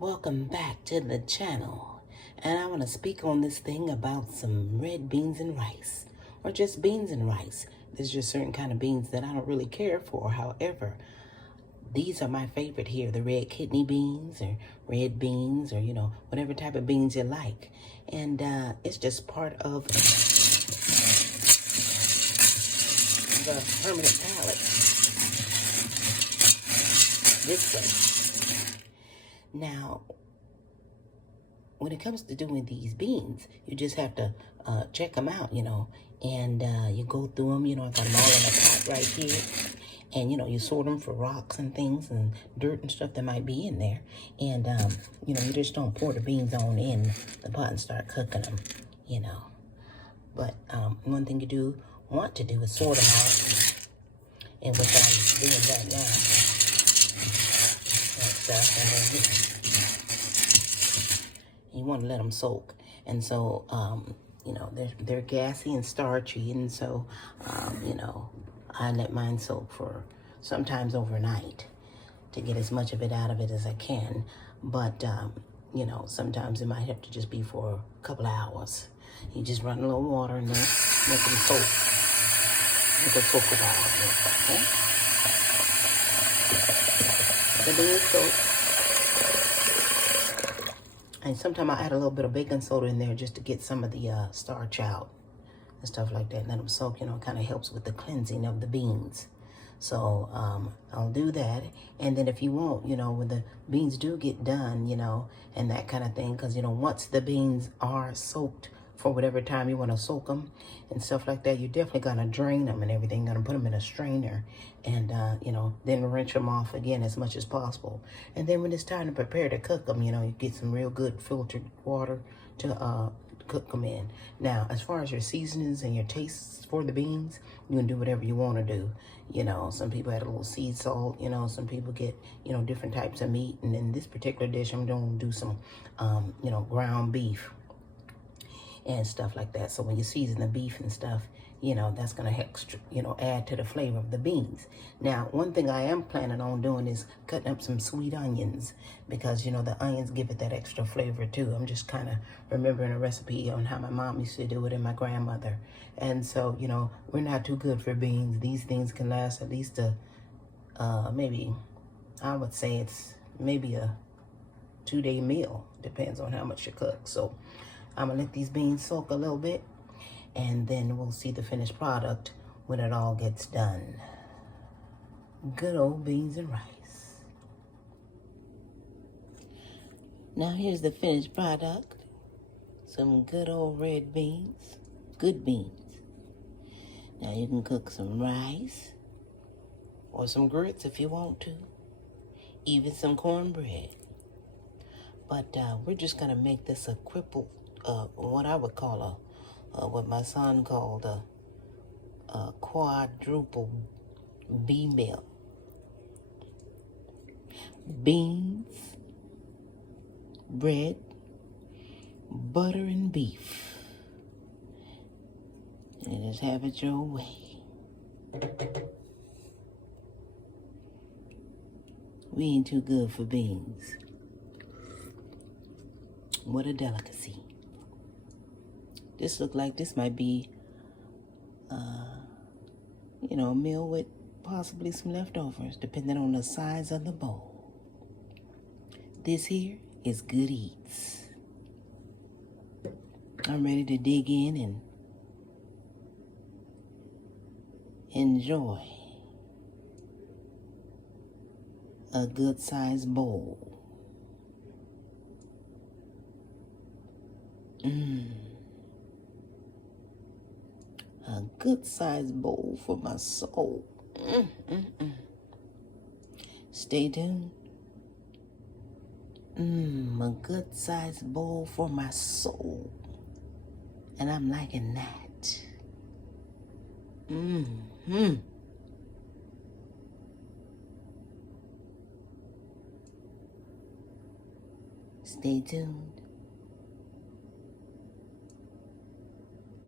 Welcome back to the channel, and I want to speak on this thing about some red beans and rice, or just beans and rice. There's just certain kind of beans that I don't really care for. However, these are my favorite here, the red kidney beans or red beans, or whatever type of beans you like. And it's just part of the permanent palette this way. Now, when it comes to doing these beans, you just have to check them out, and you go through them. I got them all in a pot right here. And, you sort them for rocks and things and dirt and stuff that might be in there. And, you just don't pour the beans on in the pot and start cooking them, But one thing you want to do is sort them out. And which I'm doing right now. And then you want to let them soak. And so, they're gassy and starchy. And so, I let mine soak for sometimes overnight to get as much of it out of it as I can. But, sometimes it might have to just be for a couple of hours. You just run a little water in there, make them soak. Make them soak a while, okay? The beans soak. And sometimes I add a little bit of baking soda in there just to get some of the starch out and stuff like that. Let them soak, it kind of helps with the cleansing of the beans. So I'll do that. And then if you want, when the beans do get done, and that kind of thing, because, once the beans are soaked for whatever time you want to soak them and stuff like that, you're definitely going to drain them and everything. Going to put them in a strainer and, then rinse them off again as much as possible. And then when it's time to prepare to cook them, you get some real good filtered water to cook them in. Now, as far as your seasonings and your tastes for the beans, you can do whatever you want to do. Some people add a little sea salt, some people get, different types of meat. And in this particular dish, I'm going to do some, ground beef and stuff like that. So when you season the beef and stuff, that's going to extra, add to the flavor of the beans. Now, one thing I am planning on doing is cutting up some sweet onions because, the onions give it that extra flavor too. I'm just kind of remembering a recipe on how my mom used to do it and my grandmother. And so, we're not too good for beans. These things can last at least maybe, I would say it's maybe a 2-day meal. Depends on how much you cook. So I'm going to let these beans soak a little bit. And then we'll see the finished product when it all gets done. Good old beans and rice. Now here's the finished product. Some good old red beans. Good beans. Now you can cook some rice or some grits if you want to. Even some cornbread. But we're just going to make this a what I would call what my son called a quadruple B meal. Beans, bread, butter, and beef. And just have it your way. We ain't too good for beans. What a delicacy. This look like this might be, a meal with possibly some leftovers, depending on the size of the bowl. This here is good eats. I'm ready to dig in and enjoy a good-sized bowl. A good-sized bowl for my soul. Stay tuned. A good-sized bowl for my soul. And I'm liking that. Stay tuned.